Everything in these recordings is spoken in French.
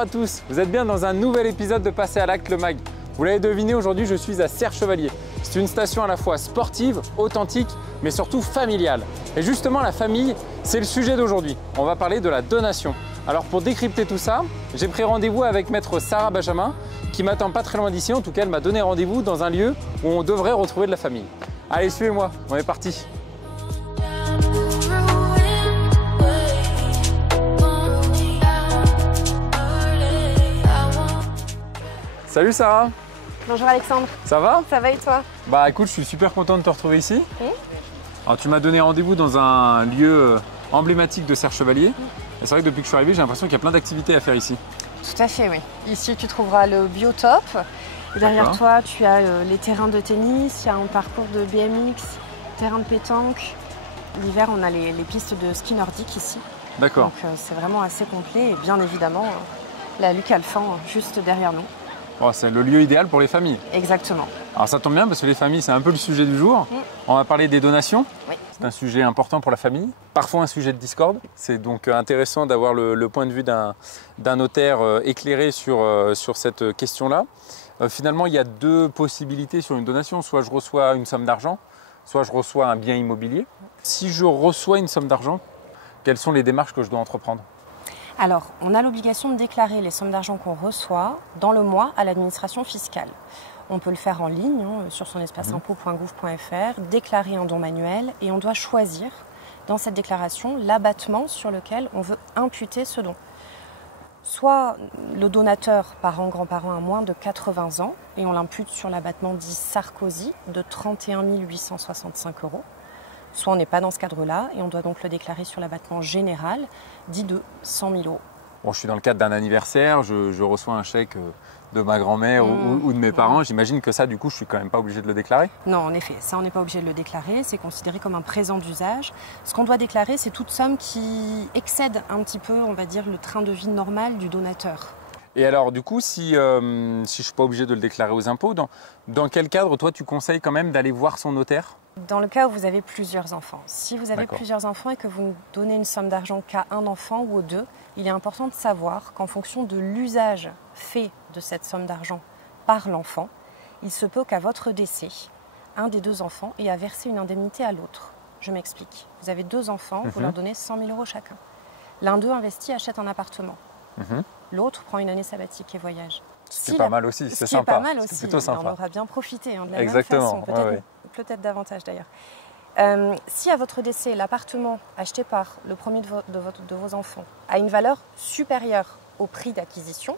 à tous, vous êtes bien dans un nouvel épisode de Passer à l'acte le mag. Vous l'avez deviné, aujourd'hui je suis à Serre-Chevalier. C'est une station à la fois sportive, authentique, mais surtout familiale. Et justement la famille, c'est le sujet d'aujourd'hui. On va parler de la donation. Alors pour décrypter tout ça, j'ai pris rendez-vous avec maître Sarah Benjamin, qui m'attend pas très loin d'ici. En tout cas, elle m'a donné rendez-vous dans un lieu où on devrait retrouver de la famille. Allez, suivez-moi, on est parti. Salut Sarah. Bonjour Alexandre. Ça va? Ça va et toi? Bah écoute, je suis super content de te retrouver ici. Alors tu m'as donné rendez-vous dans un lieu emblématique de Serre-Chevalier. Et c'est vrai que depuis que je suis arrivé, j'ai l'impression qu'il y a plein d'activités à faire ici. Tout à fait, oui. Ici, tu trouveras le biotope. Derrière toi, tu as les terrains de tennis, il y a un parcours de BMX, terrain de pétanque. L'hiver, on a les pistes de ski nordique ici. D'accord. Donc c'est vraiment assez complet et bien évidemment, la Luc Alphand juste derrière nous. Oh, c'est le lieu idéal pour les familles. Exactement. Alors ça tombe bien parce que les familles, c'est un peu le sujet du jour. On va parler des donations. Oui. C'est un sujet important pour la famille, parfois un sujet de discorde. C'est donc intéressant d'avoir le point de vue d'un notaire éclairé sur cette question-là. Finalement, il y a deux possibilités sur une donation. Soit je reçois une somme d'argent, soit je reçois un bien immobilier. Si je reçois une somme d'argent, quelles sont les démarches que je dois entreprendre ? Alors, on a l'obligation de déclarer les sommes d'argent qu'on reçoit dans le mois à l'administration fiscale. On peut le faire en ligne sur son espace impôt.gouv.fr, déclarer un don manuel et on doit choisir dans cette déclaration l'abattement sur lequel on veut imputer ce don. Soit le donateur, parent, grand-parent a moins de 80 ans et on l'impute sur l'abattement dit Sarkozy de 31 865 €. Soit on n'est pas dans ce cadre-là et on doit donc le déclarer sur l'abattement général dit de 100 000 €. Bon, je suis dans le cadre d'un anniversaire, je reçois un chèque de ma grand-mère ou de mes parents. J'imagine que ça, du coup, je suis quand même pas obligé de le déclarer. Non, en effet, ça, on n'est pas obligé de le déclarer. C'est considéré comme un présent d'usage. Ce qu'on doit déclarer, c'est toute somme qui excède un petit peu, on va dire, le train de vie normal du donateur. Et alors, du coup, si je ne suis pas obligé de le déclarer aux impôts, dans quel cadre, toi, tu conseilles quand même d'aller voir son notaire ? Dans le cas où vous avez plusieurs enfants. Si vous avez D'accord. plusieurs enfants et que vous ne donnez une somme d'argent qu'à un enfant ou aux deux, il est important de savoir qu'en fonction de l'usage fait de cette somme d'argent par l'enfant, il se peut qu'à votre décès, un des deux enfants ait à verser une indemnité à l'autre. Je m'explique. Vous avez deux enfants, vous leur donnez 100 000 € chacun. L'un d'eux investit, achète un appartement. L'autre prend une année sabbatique et voyage. C'est pas mal aussi, c'est sympa. Pas mal aussi. C'est plutôt sympa. On aura bien profité de la Exactement. même façon, peut-être davantage d'ailleurs. Si à votre décès, l'appartement acheté par le premier de vos enfants a une valeur supérieure au prix d'acquisition,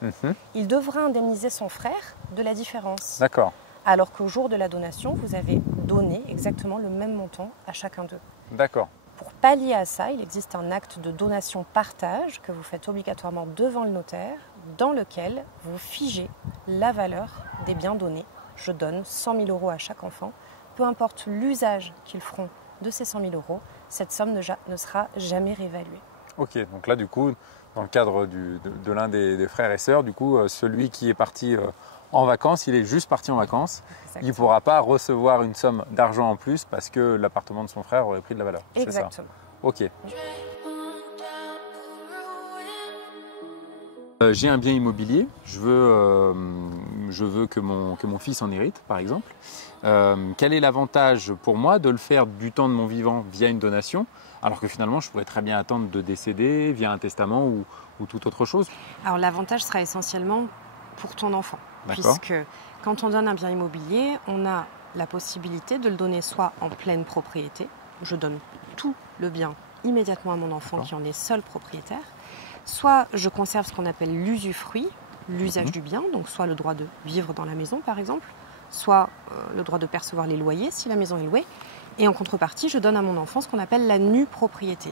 il devra indemniser son frère de la différence. D'accord. Alors qu'au jour de la donation, vous avez donné exactement le même montant à chacun d'eux. D'accord. Pour pallier à ça, il existe un acte de donation-partage que vous faites obligatoirement devant le notaire, dans lequel vous figez la valeur des biens donnés. Je donne 100 000 € à chaque enfant. Peu importe l'usage qu'ils feront de ces 100 000 €, cette somme ne sera jamais réévaluée. Ok, donc là, du coup, dans le cadre de l'un des frères et sœurs, du coup, celui qui est parti en vacances, il est juste parti en vacances. Exactement. Il ne pourra pas recevoir une somme d'argent en plus parce que l'appartement de son frère aurait pris de la valeur. Exactement. C'est ça. Ok. J'ai un bien immobilier, je veux que mon fils en hérite, par exemple. Quel est l'avantage pour moi de le faire du temps de mon vivant via une donation, alors que finalement je pourrais très bien attendre de décéder via un testament ou toute autre chose? Alors l'avantage sera essentiellement pour ton enfant, puisque quand on donne un bien immobilier, on a la possibilité de le donner soit en pleine propriété, je donne tout le bien immédiatement à mon enfant qui en est seul propriétaire, soit je conserve ce qu'on appelle l'usufruit, l'usage du bien, donc soit le droit de vivre dans la maison par exemple, soit le droit de percevoir les loyers si la maison est louée, et en contrepartie, je donne à mon enfant ce qu'on appelle la nue propriété.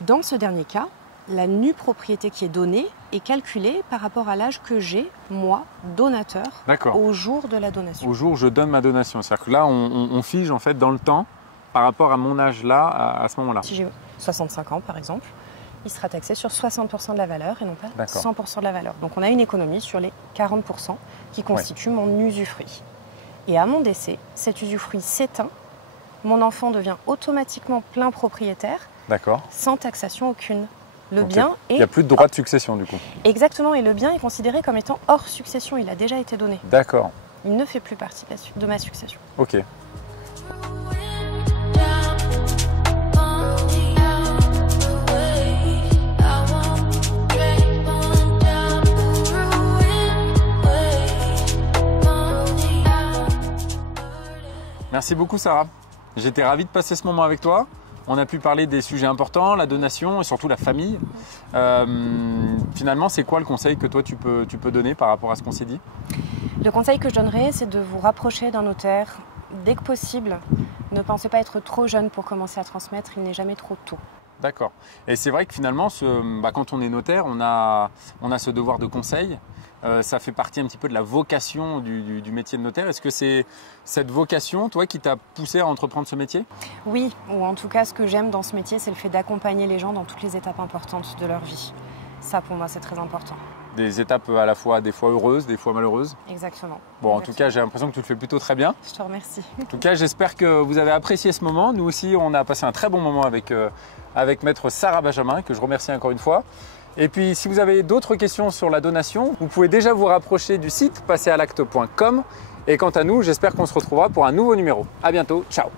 Dans ce dernier cas, la nue propriété qui est donnée est calculée par rapport à l'âge que j'ai, moi, donateur, au jour de la donation. Au jour où je donne ma donation, c'est-à-dire que là, on fige en fait dans le temps par rapport à mon âge là, à ce moment-là. Si j'ai 65 ans par exemple, il sera taxé sur 60% de la valeur et non pas 100% de la valeur. Donc on a une économie sur les 40% qui constituent mon usufruit. Et à mon décès, cet usufruit s'éteint, mon enfant devient automatiquement plein propriétaire, sans taxation aucune. Le bien Il n'y a plus de droit de succession du coup. Exactement, et le bien est considéré comme étant hors succession, il a déjà été donné. D'accord. Il ne fait plus partie de ma succession. Ok. Merci beaucoup Sarah. J'étais ravi de passer ce moment avec toi. On a pu parler des sujets importants, la donation et surtout la famille. Finalement, c'est quoi le conseil que toi tu peux donner par rapport à ce qu'on s'est dit? Le conseil que je donnerais, c'est de vous rapprocher d'un notaire dès que possible. Ne pensez pas être trop jeune pour commencer à transmettre, il n'est jamais trop tôt. D'accord. Et c'est vrai que finalement, quand on est notaire, on a ce devoir de conseil. Ça fait partie un petit peu de la vocation du métier de notaire. Est-ce que c'est cette vocation, toi, qui t'a poussé à entreprendre ce métier? Oui, ou en tout cas, ce que j'aime dans ce métier, c'est le fait d'accompagner les gens dans toutes les étapes importantes de leur vie. Ça, pour moi, c'est très important. Des étapes à la fois, des fois heureuses, des fois malheureuses. Exactement. Bon, en tout cas, j'ai l'impression que tu le fais plutôt très bien. Je te remercie. En tout cas, j'espère que vous avez apprécié ce moment. Nous aussi, on a passé un très bon moment avec maître Sarah Benjamin, que je remercie encore une fois. Et puis, si vous avez d'autres questions sur la donation, vous pouvez déjà vous rapprocher du site passeralacte.com. Et quant à nous, j'espère qu'on se retrouvera pour un nouveau numéro. À bientôt, ciao!